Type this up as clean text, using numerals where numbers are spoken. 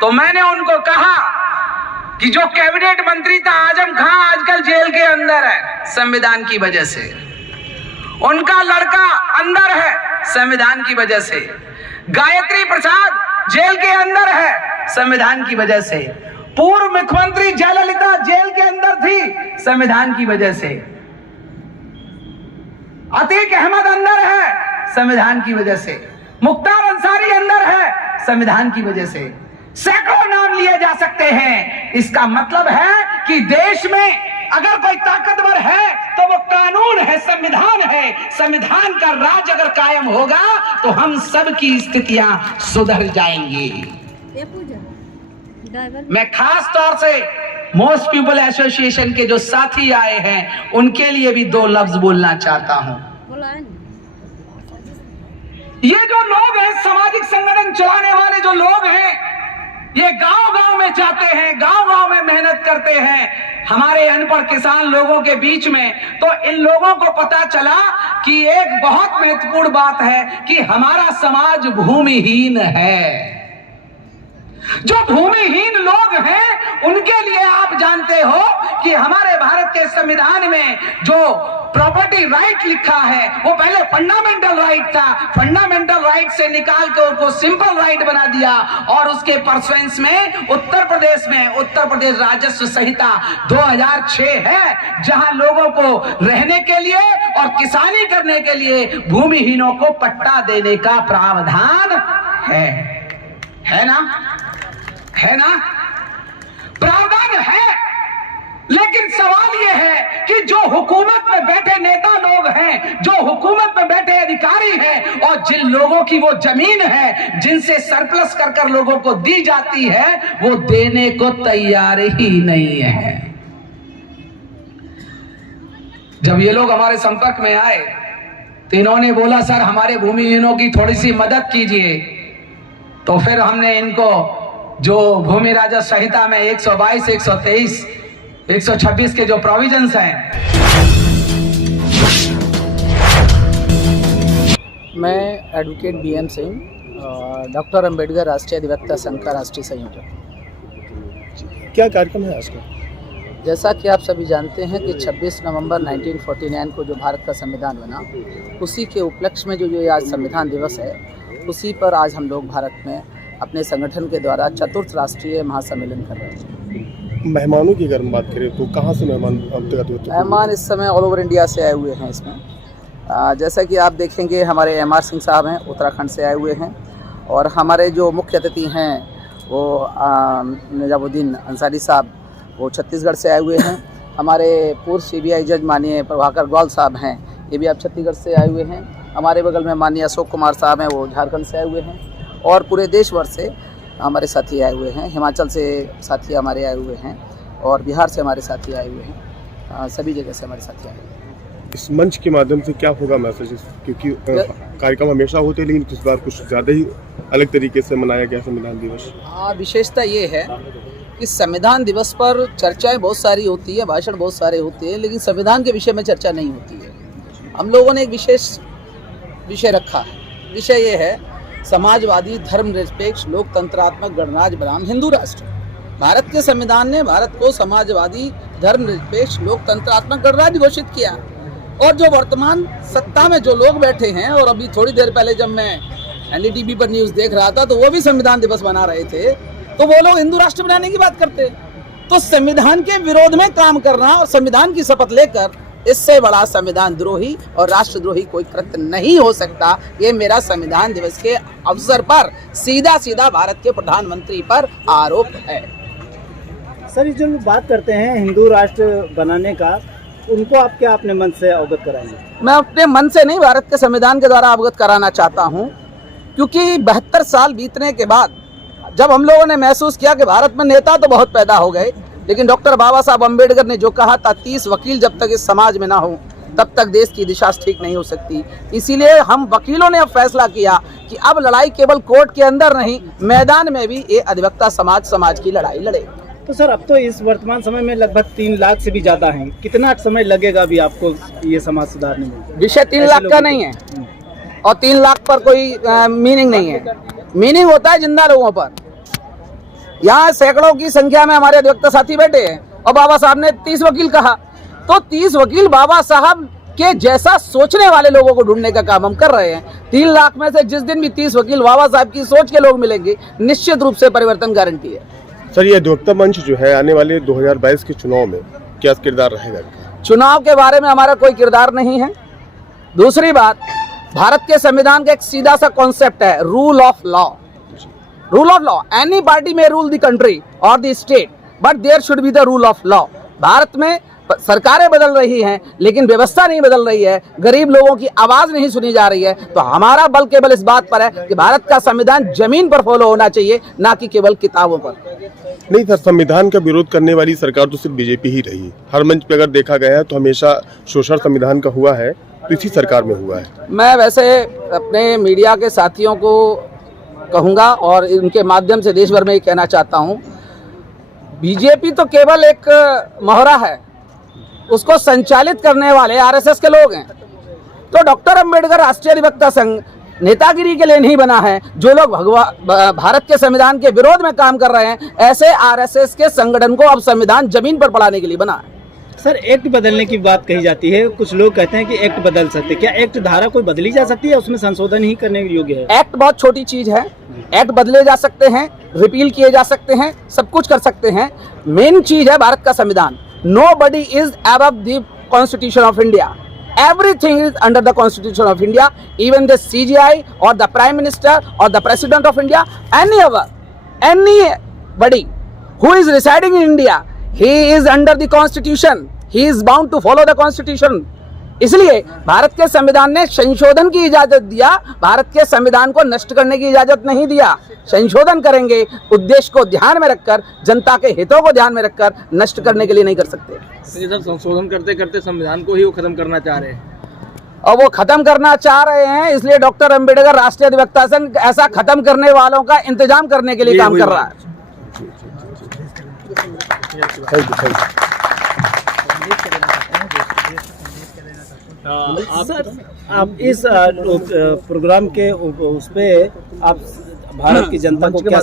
तो मैंने उनको कहा कि जो कैबिनेट मंत्री था आजम खां आजकल जेल के अंदर है संविधान की वजह से, उनका लड़का अंदर है संविधान की वजह से, गायत्री प्रसाद जेल के अंदर है संविधान की वजह से, पूर्व मुख्यमंत्री जयललिता जेल के अंदर थी संविधान की वजह से, अतीक अहमद अंदर है संविधान की वजह से, मुख्तार अंसारी अंदर है संविधान की वजह से, सैकड़ों नाम लिए जा सकते हैं। इसका मतलब है कि देश में अगर कोई ताकतवर है तो वो कानून है, संविधान है। संविधान का राज अगर कायम होगा तो हम सब की स्थितियां सुधर जाएंगी। मैं खास तौर से मोस्ट पीपल एसोसिएशन के जो साथी आए हैं उनके लिए भी दो लफ्ज बोलना चाहता हूं। ये जो लोग हैं, सामाजिक संगठन चलाने वाले जो लोग हैं, ये गांव-गांव में जाते हैं, गांव-गांव में मेहनत करते हैं हमारे अनपढ़ किसान लोगों के बीच में। तो इन लोगों को पता चला कि एक बहुत महत्वपूर्ण बात है कि हमारा समाज भूमिहीन है। जो भूमिहीन लोग हैं उनके लिए आप जानते हो कि हमारे भारत के संविधान में जो प्रॉपर्टी राइट लिखा है वो पहले फंडामेंटल राइट था, फंडामेंटल राइट से निकाल के उसको सिंपल राइट बना दिया और उसके परसुएंस में उत्तर प्रदेश राजस्व संहिता 2006 है जहां लोगों को रहने के लिए और किसानी करने के लिए भूमिहीनों को पट्टा देने का प्रावधान है ना, प्रावधान है। लेकिन सवाल यह है कि जो हुकूमत में बैठे नेता लोग हैं, जो हुकूमत में बैठे अधिकारी हैं और जिन लोगों की वो जमीन है जिनसे सरप्लस कर लोगों को दी जाती है वो देने को तैयार ही नहीं है। जब ये लोग हमारे संपर्क में आए तो इन्होंने बोला सर हमारे भूमिहीनों की थोड़ी सी मदद कीजिए। तो फिर हमने इनको जो भूमि राजस्व संहिता में 122, 123, 126 के जो प्रोविजंस हैं। मैं advocate BM Singh, doctor Ambedkar राष्ट्रीय अधिवक्ता संघ का राष्ट्रीय संयोजक। क्या कार्यक्रम है आज का? जैसा कि आप सभी जानते हैं कि 26 नवंबर 1949 को जो भारत का संविधान बना, उसी के उपलक्ष्य में जो आज संविधान दिवस है, उसी पर आज हम लोग भारत में अपने संगठन के द्वारा चतुर्थ राष्ट्रीय महासम्मेलन कर रहे हैं। मेहमानों की अगर हम बात करें तो कहाँ से मेहमान इस समय ऑल ओवर इंडिया से आए हुए हैं। इसमें जैसा कि आप देखेंगे हमारे MR सिंह साहब हैं, उत्तराखंड से आए हुए हैं, और हमारे जो मुख्य अतिथि हैं वो निजामुद्दीन अंसारी साहब, वो छत्तीसगढ़ से आए हुए हैं। हमारे पूर्व CBI जज माननीय प्रभाकर गौल साहब हैं, ये भी आप छत्तीसगढ़ से आए हुए हैं। हमारे बगल में माननीय अशोक कुमार साहब हैं, वो झारखंड से आए हुए हैं, और पूरे देश भर से हमारे साथी आए हुए हैं। हिमाचल से साथी हमारे आए हुए हैं और बिहार से हमारे साथी आए हुए हैं। सभी जगह से हमारे साथी आए हुए हैं। इस मंच के माध्यम से क्या होगा मैसेज? क्योंकि कार्यक्रम हमेशा होते हैं लेकिन इस बार कुछ ज़्यादा ही अलग तरीके से मनाया गया संविधान दिवस। विशेषता ये है कि संविधान दिवस पर चर्चाएँ बहुत सारी होती है, भाषण बहुत सारे होते हैं, लेकिन संविधान के विषय में चर्चा नहीं होती है। हम लोगों ने एक विशेष विषय रखा है। विषय ये है समाजवादी, धर्मनिरपेक्ष, लोकतंत्रात्मक, गणराज्य बनाम हिंदू राष्ट्र। भारत के संविधान ने भारत को समाजवादी, धर्मनिरपेक्ष, लोकतंत्रात्मक गणराज्य घोषित किया। और जो वर्तमान सत्ता में जो लोग बैठे हैं, और अभी थोड़ी देर पहले जब मैं NDTV पर न्यूज़ देख रहा था तो वो भी संविधान दिवस मना रहे थे, तो वो लोग हिंदू राष्ट्र बनाने की बात करते। तो संविधान के विरोध में काम करना और संविधान की शपथ लेकर, इससे बड़ा संविधान द्रोही और राष्ट्रद्रोही कोई कृत्य नहीं हो सकता। ये मेरा संविधान दिवस के अवसर पर सीधा भारत के प्रधानमंत्री पर आरोप है। सर, जो बात करते हैं हिंदू राष्ट्र बनाने का, उनको आप क्या अपने मन से अवगत कराएंगे? मैं अपने मन से नहीं, भारत के संविधान के द्वारा अवगत कराना चाहता हूँ, क्योंकि 72 साल बीतने के बाद जब हम लोगों ने महसूस किया कि भारत में नेता तो बहुत पैदा हो गए, लेकिन डॉक्टर बाबा साहब अम्बेडकर ने जो कहा था 30 वकील जब तक इस समाज में ना हो तब तक देश की दिशा ठीक नहीं हो सकती। इसीलिए हम वकीलों ने अब फैसला किया कि अब लड़ाई केवल कोर्ट के अंदर नहीं, मैदान में भी ये अधिवक्ता समाज की लड़ाई लड़े। तो सर, अब तो इस वर्तमान समय में लगभग 3 लाख से भी ज़्यादा हैं। कितना समय लगेगा अभी आपको ये समाज सुधारने में? विषय 3 लाख का नहीं है और 3 लाख पर कोई मीनिंग नहीं है। मीनिंग होता है जिंदा लोगों पर। यहाँ सैकड़ों की संख्या में हमारे अधिवक्ता साथी बैठे हैं और बाबा साहब ने 30 वकील कहा, तो 30 वकील बाबा साहब के जैसा सोचने वाले लोगों को ढूंढने का काम हम कर रहे हैं। 3 लाख में से जिस दिन भी 30 वकील बाबा साहब की सोच के लोग मिलेंगे, निश्चित रूप से परिवर्तन गारंटी है। सर, ये अधिवक्ता मंच जो है आने वाले 2022 के चुनाव में क्या किरदार रहेगा? चुनाव के बारे में हमारा कोई किरदार नहीं है। दूसरी बात, भारत के संविधान का एक सीधा सा कॉन्सेप्ट है, rule of law. Rule of law, any party में रूल द कंट्री और the state, but there should be the rule of law. Bharat में सरकारें बदल रही हैं लेकिन व्यवस्था नहीं बदल रही है, गरीब लोगों की आवाज नहीं सुनी जा रही है। तो हमारा बल केवल इस बात पर है कि भारत का संविधान जमीन पर फॉलो होना चाहिए, ना कि केवल किताबों पर। नहीं सर, संविधान का विरोध करने वाली सरकार तो सिर्फ बीजेपी ही रही। हर मंच पे अगर देखा गया है तो हमेशा शोषण संविधान का हुआ है, तो इसी सरकार में हुआ है। मैं वैसे अपने मीडिया के साथियों को कहूँगा और इनके माध्यम से देश भर में ये कहना चाहता हूँ, बीजेपी तो केवल एक मोहरा है, उसको संचालित करने वाले आरएसएस के लोग हैं। तो डॉक्टर अंबेडकर राष्ट्रीय अधिवक्ता संघ नेतागिरी के लिए नहीं बना है। जो लोग भारत के संविधान के विरोध में काम कर रहे हैं, ऐसे आरएसएस के संगठन को अब संविधान जमीन पर पढ़ाने के लिए बना है। सर, एक्ट बदलने की बात कही जाती है, कुछ लोग कहते हैं कि एक्ट बदल सकते, क्या एक्ट धारा कोई बदली जा सकती है, उसमें संशोधन ही करने योग्य है? एक्ट बहुत छोटी चीज है, एक्ट बदले जा सकते हैं, रिपील किए जा सकते हैं, सब कुछ कर सकते हैं। मेन चीज है भारत का संविधान। Nobody is above the Constitution of India. Everything is under the Constitution of India. Even the CGI or the Prime Minister or the President of India, anybody who is residing in India, he is under the Constitution. He is bound to follow the Constitution. इसलिए भारत के संविधान ने संशोधन की इजाजत दिया, भारत के संविधान को नष्ट करने की इजाजत नहीं दिया। संशोधन करेंगे, उद्देश्य को ध्यान में रखकर, जनता के हितों को ध्यान में रखकर, नष्ट करने के लिए नहीं कर सकते। सर, संशोधन करते करते संविधान को ही वो खत्म करना चाह रहे हैं और वो खत्म करना चाह रहे हैं, इसलिए डॉक्टर अंबेडकर राष्ट्रीय अधिवक्ता संघ ऐसा खत्म करने वालों का इंतजाम करने के लिए काम कर रहा है। सर, आप इस प्रोग्राम के उस पे आप भारत की जनता को क्या